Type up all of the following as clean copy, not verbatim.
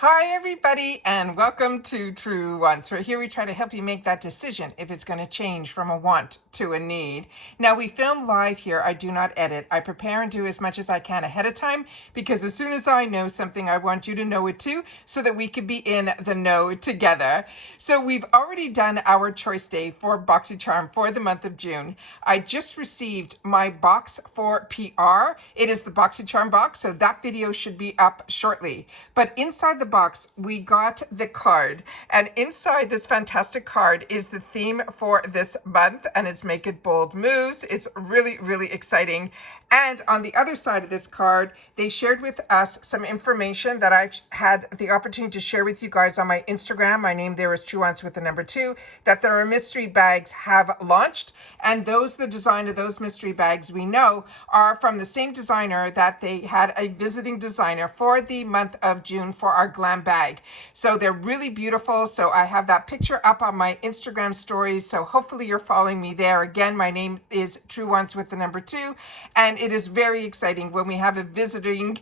Hi everybody and welcome to Truewants. Right here we try to help you make that decision if it's going to change from a want to a need. Now we film live here. I do not edit. I prepare and do as much as I can ahead of time because as soon as I know something I want you to know it too so that we can be in the know together. So we've already done our choice day for Boxycharm for the month of June. I just received my box for PR. It is the Boxycharm box, so that video should be up shortly. But inside the box, we got the card, and inside this fantastic card is the theme for this month, and it's Make It Bold Moves. It's really, really exciting. And on the other side of this card, they shared with us some information that I've had the opportunity to share with you guys on my Instagram. My name there is Truewants with the number 2, that there are mystery bags have launched. And the design of those mystery bags we know are from the same designer that they had a visiting designer for the month of June for our glam bag. So they're really beautiful. So I have that picture up on my Instagram stories. So hopefully you're following me there. Again, my name is Truewants with the number 2. And it is very exciting when we have a visiting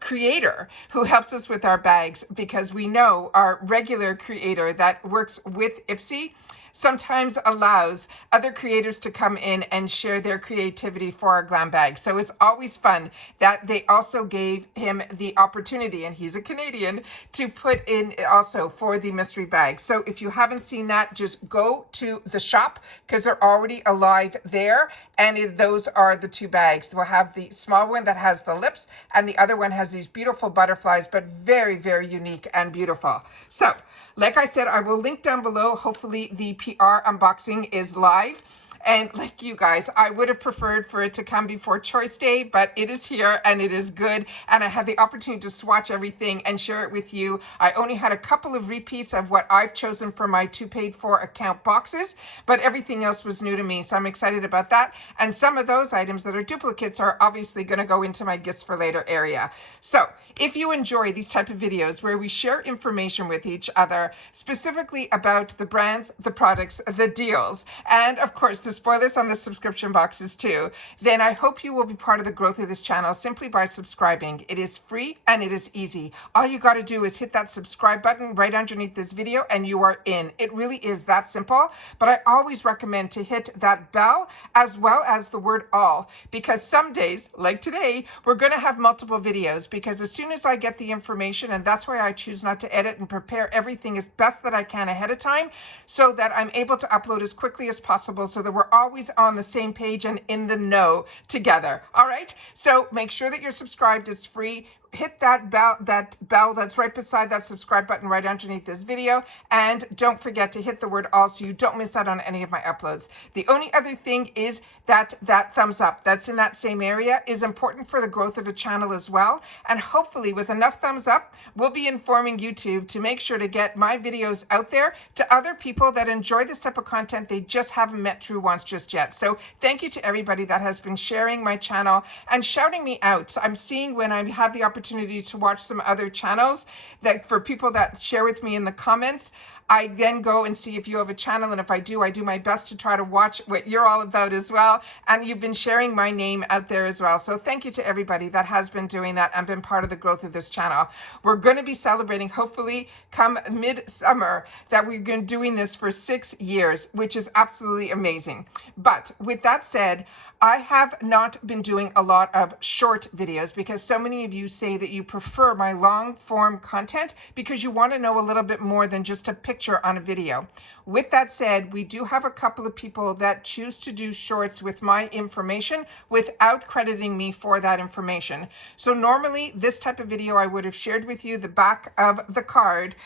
creator who helps us with our bags, because we know our regular creator that works with IPSY sometimes allows other creators to come in and share their creativity for our glam bag. So it's always fun that they also gave him the opportunity, and he's a Canadian, to put in also for the mystery bag. So if you haven't seen that, just go to the shop because they're already alive there. And those are the 2 bags. We'll have the small one that has the lips, and the other one has these beautiful butterflies, but very, very unique and beautiful. So like I said, I will link down below. Hopefully the PR unboxing is live. And like you guys, I would have preferred for it to come before Choice Day, but it is here and it is good. And I had the opportunity to swatch everything and share it with you. I only had a couple of repeats of what I've chosen for my 2 paid for account boxes, but everything else was new to me. So I'm excited about that. And some of those items that are duplicates are obviously going to go into my gifts for later area. So if you enjoy these type of videos where we share information with each other, specifically about the brands, the products, the deals, and of course the spoilers on the subscription boxes too, then I hope you will be part of the growth of this channel simply by subscribing. It is free and it is easy. All you got to do is hit that subscribe button right underneath this video and you are in. It really is that simple, but I always recommend to hit that bell as well as the word all, because some days, like today, we're going to have multiple videos, because as soon as I get the information, and that's why I choose not to edit and prepare everything as best that I can ahead of time so that I'm able to upload as quickly as possible so that we're always on the same page and in the know together. All right. So make sure that you're subscribed. It's free. Hit that bell that's right beside that subscribe button right underneath this video. And don't forget to hit the word all so you don't miss out on any of my uploads. The only other thing is that thumbs up that's in that same area is important for the growth of a channel as well. And hopefully with enough thumbs up, we'll be informing YouTube to make sure to get my videos out there to other people that enjoy this type of content. They just haven't met Truewants just yet. So thank you to everybody that has been sharing my channel and shouting me out. I'm seeing when I have the opportunity to watch some other channels that for people that share with me in the comments, I then go and see if you have a channel, and if I do my best to try to watch what you're all about as well. And you've been sharing my name out there as well. So thank you to everybody that has been doing that and been part of the growth of this channel. We're going to be celebrating, hopefully come midsummer, that we've been doing this for 6 years, which is absolutely amazing. But with that said, I have not been doing a lot of short videos because so many of you say that you prefer my long form content because you want to know a little bit more than just a picture on a video. With that said, we do have a couple of people that choose to do shorts with my information without crediting me for that information. So normally this type of video, I would have shared with you the back of the card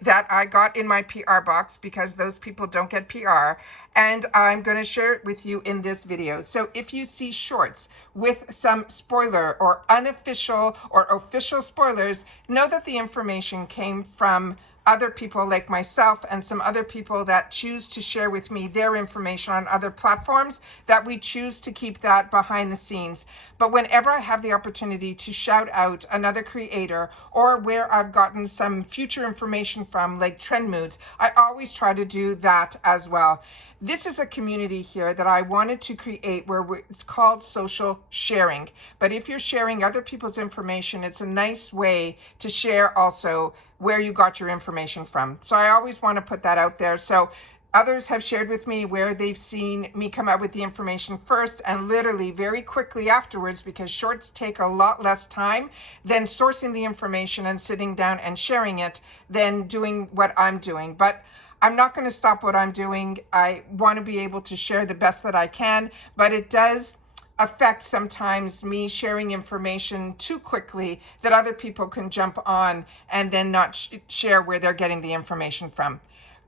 that I got in my PR box because those people don't get PR, and I'm going to share it with you in this video. So if you see shorts with some spoiler or unofficial or official spoilers, know that the information came from other people like myself and some other people that choose to share with me their information on other platforms, that we choose to keep that behind the scenes. But whenever I have the opportunity to shout out another creator or where I've gotten some future information from, like trend moods, I always try to do that as well. This is a community here that I wanted to create where it's called social sharing. But if you're sharing other people's information, it's a nice way to share also where you got your information from. So I always want to put that out there. So others have shared with me where they've seen me come out with the information first and literally very quickly afterwards, because shorts take a lot less time than sourcing the information and sitting down and sharing it than doing what I'm doing. But I'm not going to stop what I'm doing. I want to be able to share the best that I can, but it does affect sometimes me sharing information too quickly that other people can jump on and then not share where they're getting the information from.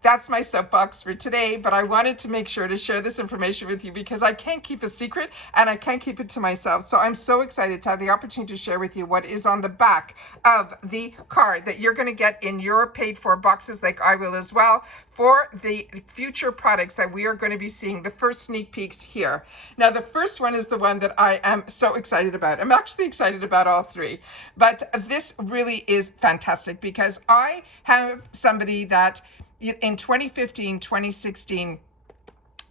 That's my soapbox for today, but I wanted to make sure to share this information with you because I can't keep a secret and I can't keep it to myself. So I'm so excited to have the opportunity to share with you what is on the back of the card that you're going to get in your paid for boxes, like I will as well, for the future products that we are going to be seeing, the first sneak peeks here. Now, the first one is the one that I am so excited about. I'm actually excited about all three, but this really is fantastic because I have somebody that in 2015, 2016,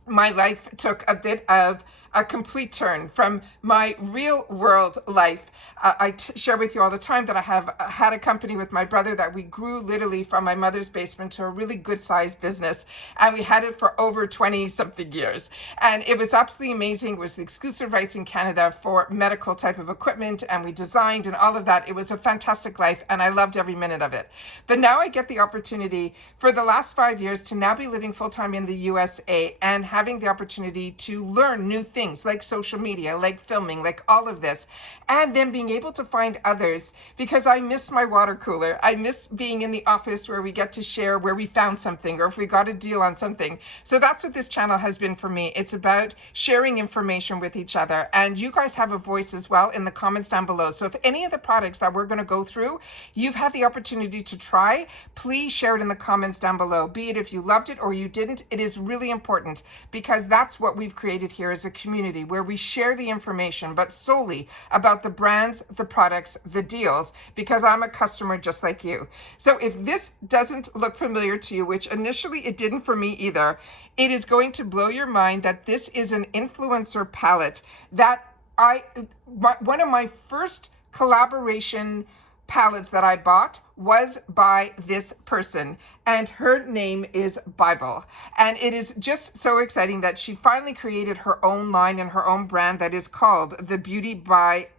my life took a bit of a complete turn from my real world life. I share with you all the time that I have had a company with my brother that we grew literally from my mother's basement to a really good sized business. And we had it for over 20 something years. And it was absolutely amazing. It was the exclusive rights in Canada for medical type of equipment. And we designed and all of that. It was a fantastic life. And I loved every minute of it. But now I get the opportunity for the last 5 years to now be living full time in the USA and having the opportunity to learn new things like social media, like filming, like all of this, and then being able to find others, because I miss my water cooler. I miss being in the office where we get to share where we found something or if we got a deal on something. So that's what this channel has been for me. It's about sharing information with each other, and you guys have a voice as well in the comments down below. So if any of the products that we're going to go through, you've had the opportunity to try, please share it in the comments down below, be it if you loved it or you didn't. It is really important because that's what we've created here as a community where we share the information, but solely about the brands, the products, the deals, because I'm a customer just like you. So if this doesn't look familiar to you, which initially it didn't for me either, it is going to blow your mind that this is an influencer palette that one of my first collaboration palettes that I bought was by this person, and her name is Bible. And it is just so exciting that she finally created her own line and her own brand that is called the Beauty Bible,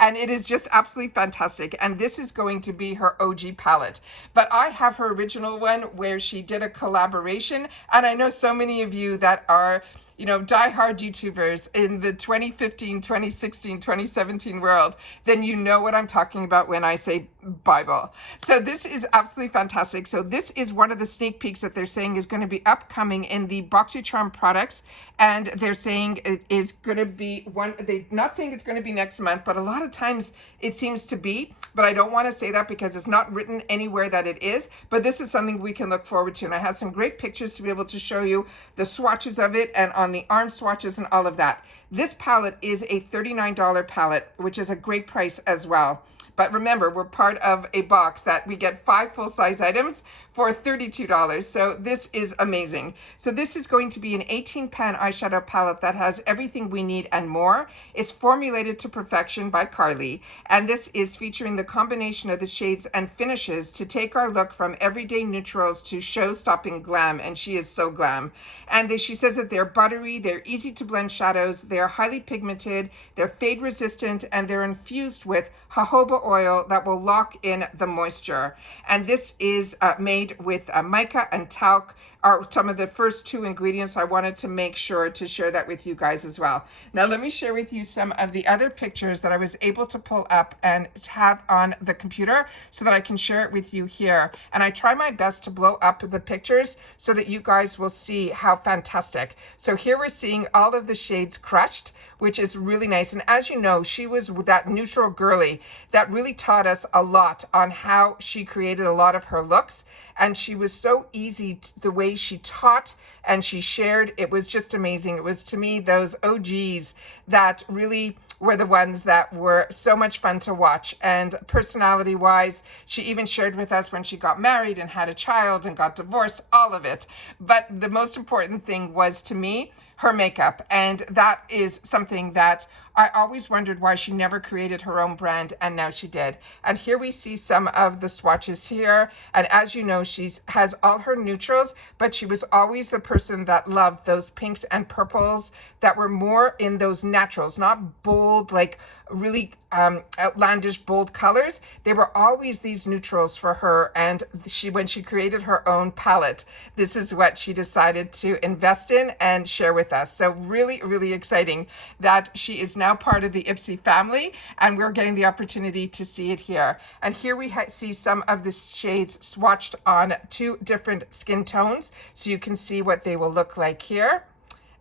and it is just absolutely fantastic. And this is going to be her OG palette, but I have her original one where she did a collaboration, and I know so many of you that are diehard YouTubers in the 2015, 2016, 2017 world, then you know what I'm talking about when I say Bible. So this is absolutely fantastic. So this is one of the sneak peeks that they're saying is going to be upcoming in the Boxycharm products. And they're saying it is going to be they're not saying it's going to be next month, but a lot of times it seems to be, but I don't want to say that because it's not written anywhere that it is, but this is something we can look forward to. And I have some great pictures to be able to show you the swatches of it and on the arm swatches and all of that. This palette is a $39 palette, which is a great price as well. But remember, we're part of a box that we get 5 full-size items for $32. So this is amazing. So this is going to be an 18-pan eyeshadow palette that has everything we need and more. It's formulated to perfection by Carly. And this is featuring the combination of the shades and finishes to take our look from everyday neutrals to show-stopping glam. And she is so glam. And she says that they're buttery, they're easy to blend shadows, they're highly pigmented, they're fade resistant, and they're infused with jojoba oil that will lock in the moisture. And this is made with mica and talc are some of the first two ingredients. I wanted to make sure to share that with you guys as well. Now let me share with you some of the other pictures that I was able to pull up and have on the computer so that I can share it with you here. And I try my best to blow up the pictures so that you guys will see how fantastic. So here we're seeing all of the shades crushed, which is really nice. And as you know, she was that neutral girly that really taught us a lot on how she created a lot of her looks. And she was so easy, the way she taught and she shared. It was just amazing. It was, to me, those OGs that really were the ones that were so much fun to watch. And personality wise, she even shared with us when she got married and had a child and got divorced, all of it. But the most important thing was, to me, her makeup. And that is something that I always wondered why she never created her own brand, and now she did. And here we see some of the swatches here. And as you know, she has all her neutrals, but she was always the person that loved those pinks and purples that were more in those naturals, not bold, like really outlandish bold colors. They were always these neutrals for her. And when she created her own palette, this is what she decided to invest in and share with us. So really, really exciting that she is now part of the IPSY family, and we're getting the opportunity to see it here. And here we see some of the shades swatched on two different skin tones, so you can see what they will look like here.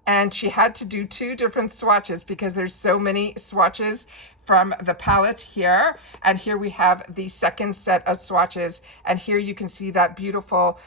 And she had to do two different swatches because there's so many swatches from the palette here. And here we have the second set of swatches. And here you can see that beautiful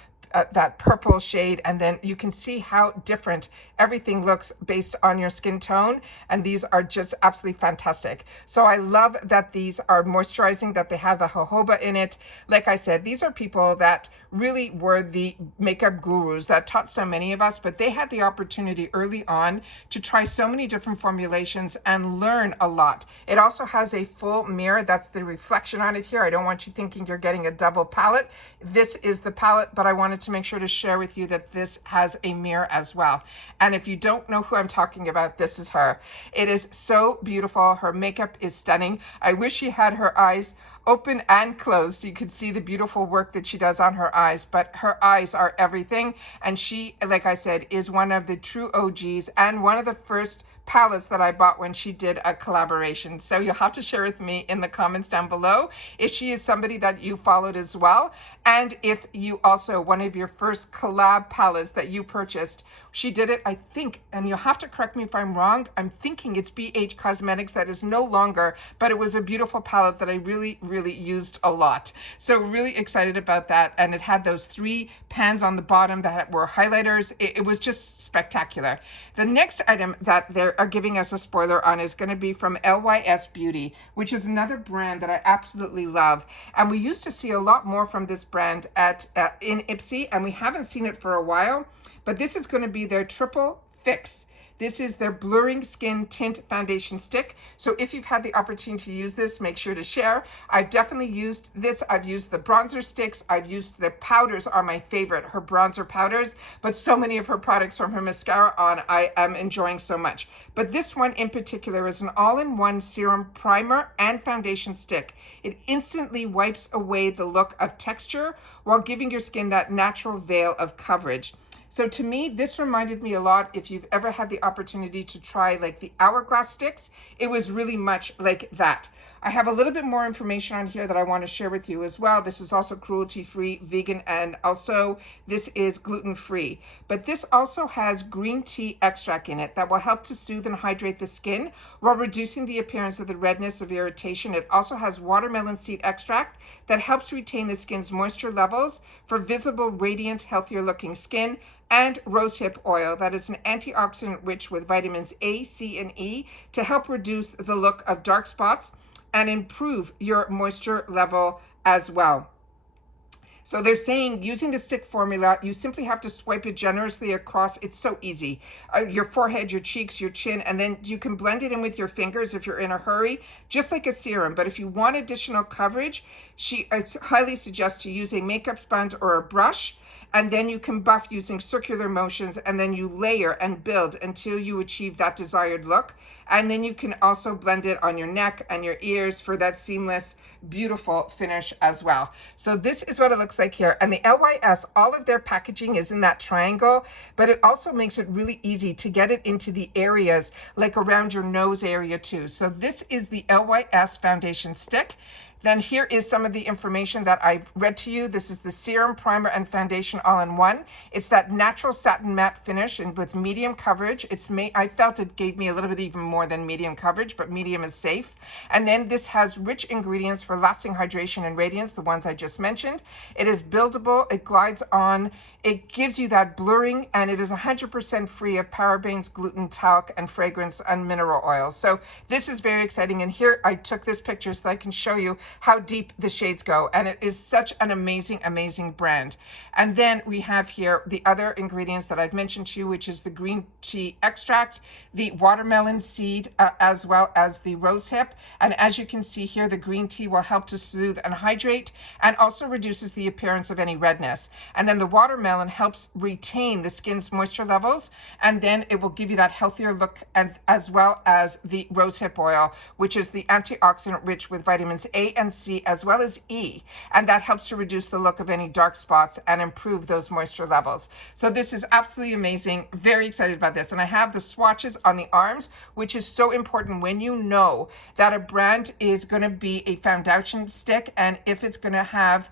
that purple shade, and then you can see how different everything looks based on your skin tone, and these are just absolutely fantastic. So I love that these are moisturizing, that they have the jojoba in it. Like I said, these are people that really were the makeup gurus that taught so many of us, but they had the opportunity early on to try so many different formulations and learn a lot. It also has a full mirror. That's the reflection on it here. I don't want you thinking you're getting a double palette. This is the palette, but I wanted to make sure to share with you that this has a mirror as well. And if you don't know who I'm talking about, this is her. It is so beautiful. Her makeup is stunning. I wish she had her eyes open and closed so you could see the beautiful work that she does on her eyes, but her eyes are everything. And she, like I said, is one of the true OGs and one of the first palettes that I bought when she did a collaboration. So you'll have to share with me in the comments down below if she is somebody that you followed as well, and if you also, one of your first collab palettes that you purchased, she did it, I think, and you'll have to correct me if I'm wrong, I'm thinking it's BH Cosmetics that is no longer, but it was a beautiful palette that I really, really used a lot. So really excited about that. And it had those 3 pans on the bottom that were highlighters. It was just spectacular. The next item that they are giving us a spoiler on is going to be from Lys Beauty, which is another brand that I absolutely love. And we used to see a lot more from this brand in IPSY, and we haven't seen it for a while. But this is going to be their triple fix. This is their Blurring Skin Tint Foundation Stick. So if you've had the opportunity to use this, make sure to share. I've definitely used this. I've used the bronzer sticks. I've used the powders are my favorite, her bronzer powders. But so many of her products from her mascara on, I am enjoying so much. But this one in particular is an all-in-one serum primer and foundation stick. It instantly wipes away the look of texture while giving your skin that natural veil of coverage. So to me, this reminded me a lot, if you've ever had the opportunity to try like the Hourglass sticks, it was really much like that. I have a little bit more information on here that I want to share with you as well. This is also cruelty-free, vegan, and also this is gluten-free. But this also has green tea extract in it that will help to soothe and hydrate the skin while reducing the appearance of the redness of irritation. It also has watermelon seed extract that helps retain the skin's moisture levels for visible, radiant, healthier looking skin, and rosehip oil that is an antioxidant rich with vitamins A, C, and E to help reduce the look of dark spots and improve your moisture level as well. So they're saying using the stick formula, you simply have to swipe it generously across. It's so easy. Your forehead, your cheeks, your chin, and then you can blend it in with your fingers if you're in a hurry, just like a serum. But if you want additional coverage, I highly suggest to use a makeup sponge or a brush and then you can buff using circular motions, and then you layer and build until you achieve that desired look. And then you can also blend it on your neck and your ears for that seamless, beautiful finish as well. So this is what it looks like here. And the LYS, all of their packaging is in that triangle, but it also makes it really easy to get it into the areas like around your nose area too. So this is the Lys Foundation Stick. Then here is some of the information that I've read to you. This is the serum, primer, and foundation all in one. It's that natural satin matte finish and with medium coverage. I felt it gave me a little bit even more than medium coverage, but medium is safe. And then this has rich ingredients for lasting hydration and radiance, the ones I just mentioned. It is buildable, it glides on, it gives you that blurring, and it is 100% free of parabens, gluten, talc, and fragrance and mineral oils. So this is very exciting. And here I took this picture so I can show you how deep the shades go. And it is such an amazing, amazing brand. And then we have here the other ingredients that I've mentioned to you, which is the green tea extract, the watermelon seed, as well as the rosehip. And as you can see here, the green tea will help to soothe and hydrate, and also reduces the appearance of any redness. And then the watermelon helps retain the skin's moisture levels, and then it will give you that healthier look, and as well as the rosehip oil, which is the antioxidant rich with vitamins A and C as well as E, and that helps to reduce the look of any dark spots and improve those moisture levels. So this is absolutely amazing. Very excited about this. And I have the swatches on the arms, which is so important when you know that a brand is going to be a foundation stick, and if it's going to have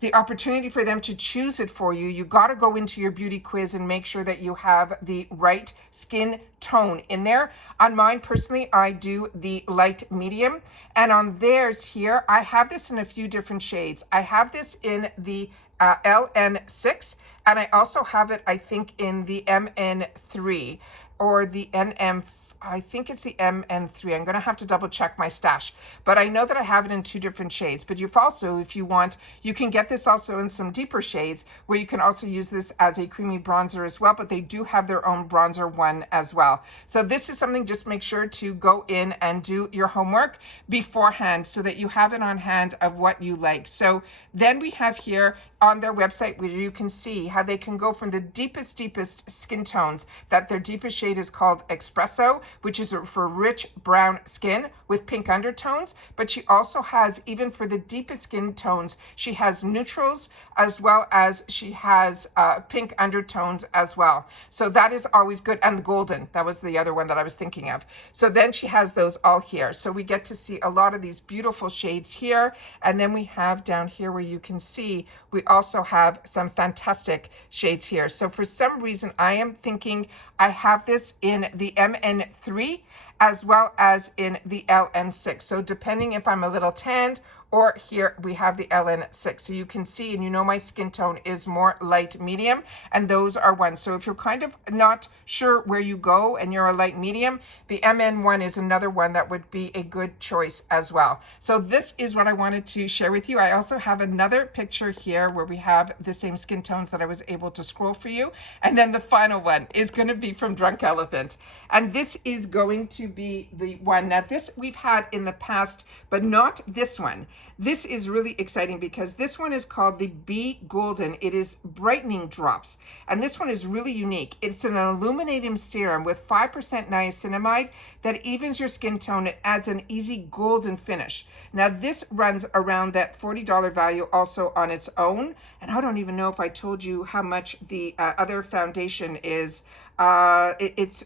the opportunity for them to choose it for you, you got to go into your beauty quiz and make sure that you have the right skin tone in there. On mine personally, I do the light medium, and on theirs here, I have this in a few different shades. I have this in the LN6, and I also have it, I think, in the MN3 or the NM4. I think it's the MN3. I'm going to have to double check my stash, but I know that I have it in 2 different shades. But you've also, if you want, you can get this also in some deeper shades where you can also use this as a creamy bronzer as well, but they do have their own bronzer one as well. So this is something, just make sure to go in and do your homework beforehand so that you have it on hand of what you like. So then we have here on their website where you can see how they can go from the deepest skin tones, that their deepest shade is called Espresso, which is for rich brown skin with pink undertones. But she also has, even for the deepest skin tones, she has neutrals as well as she has pink undertones as well. So that is always good. And the golden, that was the other one that I was thinking of. So then she has those all here. So we get to see a lot of these beautiful shades here. And then we have down here where you can see, we also have some fantastic shades here. So for some reason, I am thinking I have this in the MN3 as well as in the LN6. So depending if I'm a little tanned, or here we have the LN6. So you can see, and you know my skin tone is more light medium, and those are ones. So if you're kind of not sure where you go and you're a light medium, the MN1 is another one that would be a good choice as well. So this is what I wanted to share with you. I also have another picture here where we have the same skin tones that I was able to scroll for you. And then the final one is going to be from Drunk Elephant. And this is going to be the one. Now this we've had in the past, but not this one. This is really exciting because this one is called the Be Golden. It is brightening drops. And this one is really unique. It's an illuminating serum with 5% niacinamide that evens your skin tone. It adds an easy golden finish. Now this runs around that $40 value also on its own. And I don't even know if I told you how much the other foundation is. It's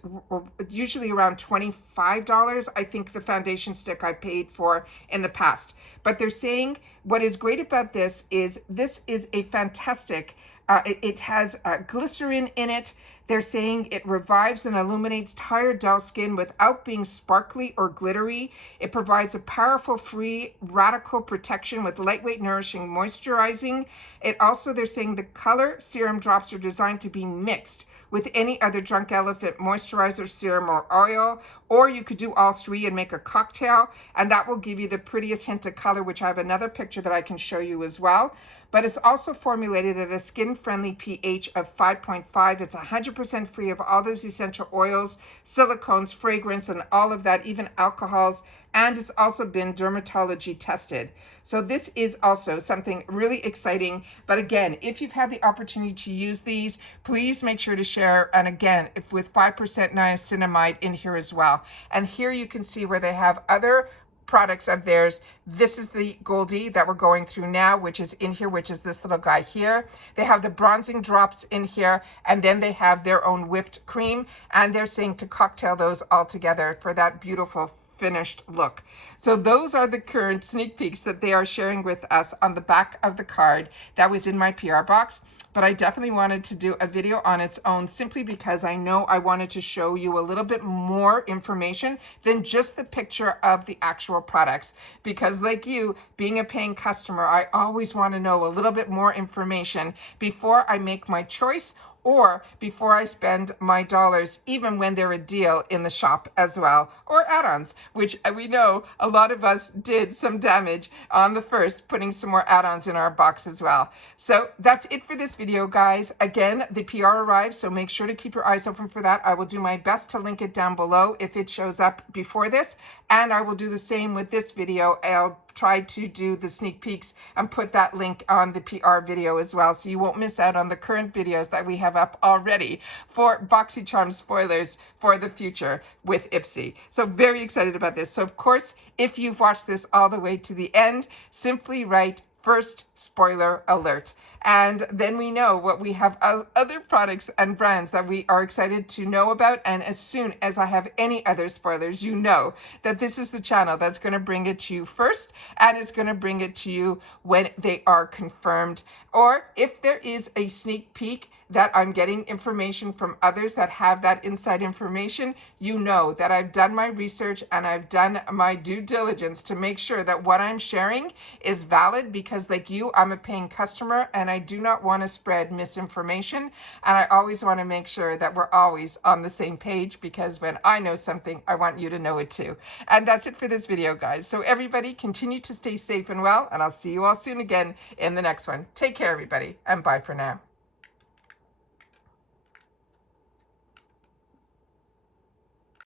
usually around $25. I think the foundation stick I paid for in the past. But they're saying what is great about this is a fantastic, it has glycerin in it. They're saying it revives and illuminates tired, dull skin without being sparkly or glittery. It provides a powerful, free, radical protection with lightweight, nourishing, moisturizing. It also, they're saying the color serum drops are designed to be mixed with any other Drunk Elephant moisturizer, serum, or oil, or you could do all 3 and make a cocktail, and that will give you the prettiest hint of color, which I have another picture that I can show you as well. But it's also formulated at a skin-friendly pH of 5.5. It's 100% 100% free of all those essential oils, silicones, fragrance, and all of that, even alcohols, and it's also been dermatology tested. So this is also something really exciting. But again, if you've had the opportunity to use these, please make sure to share. And again, if with 5% niacinamide in here as well. And here you can see where they have other products of theirs. This is the Goldie that we're going through now, which is in here, which is this little guy here. They have the bronzing drops in here, and then they have their own whipped cream, and they're saying to cocktail those all together for that beautiful finished look. So those are the current sneak peeks that they are sharing with us on the back of the card that was in my PR box. But I definitely wanted to do a video on its own simply because I know I wanted to show you a little bit more information than just the picture of the actual products. Because like you, being a paying customer, I always want to know a little bit more information before I make my choice, or before I spend my dollars, even when they're a deal in the shop as well, or add-ons, which we know a lot of us did some damage on the first, putting some more add-ons in our box as well. So that's it for this video, guys. Again, the PR arrived, so make sure to keep your eyes open for that. I will do my best to link it down below if it shows up before this, and I will do the same with this video. I'll try to do the sneak peeks and put that link on the PR video as well, so you won't miss out on the current videos that we have up already for Boxycharm spoilers for the future with IPSY. So very excited about this. So of course, if you've watched this all the way to the end, simply write first spoiler alert. And then we know what we have other products and brands that we are excited to know about. And as soon as I have any other spoilers, you know that this is the channel that's going to bring it to you first, and it's going to bring it to you when they are confirmed. Or if there is a sneak peek that I'm getting information from others that have that inside information, you know that I've done my research and I've done my due diligence to make sure that what I'm sharing is valid, because like you, I'm a paying customer and I do not want to spread misinformation. And I always want to make sure that we're always on the same page, because when I know something, I want you to know it too. And that's it for this video, guys. So everybody continue to stay safe and well, and I'll see you all soon again in the next one. Take care, everybody, and bye for now.